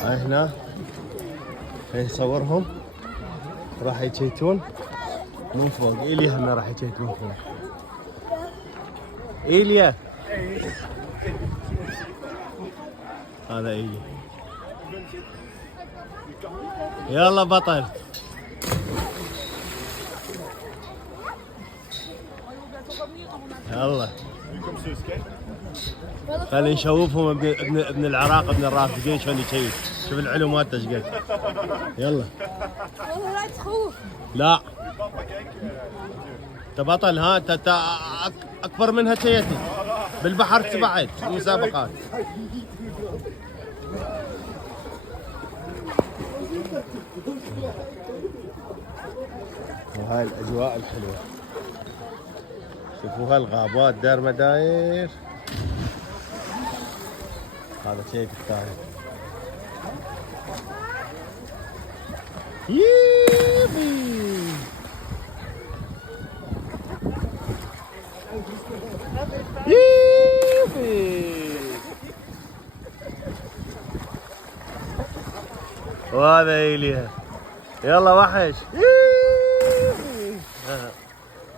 هاي هنا يصورهم، راح يجيتون من فوق. إيليا هنا راح يجيت من فوق. إيليا هذا إيليا. يلا بطل. يلا خلينا نشوفهم ابن العراق ابن الرافدين شلون يشيك. شوف العلو مالته ايش قد. يلا والله لا تخوف. لا انت بطل. ها انت اكبر منها شيتي بالبحر تبعد المسابقات. وهاي الاجواء الحلوه. شوفوا هالغابات دار مداير. هذا شيء الثاني. ييبي ييبي. وهذا إيليا. يلا وحش. ييبي.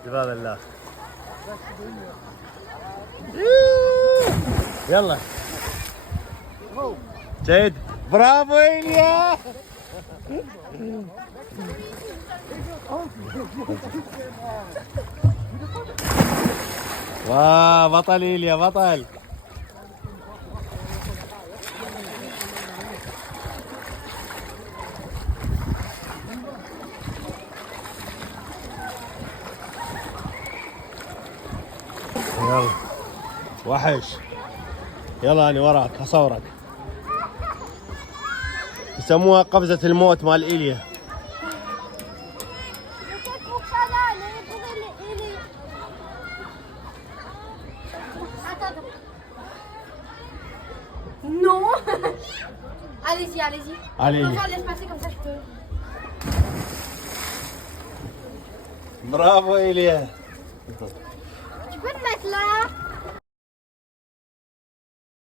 جبال الله. يلا جيد. برافو إيليا. واو بطل إيليا بطل. يلا وحش. يلا أنا وراك أصورك. يسموها قفزة الموت مال إيليا. Non. Allez-y, allez-y. Allez. Laisse passer comme ça je peux. برافو إيليا. Tu peux te mettre là.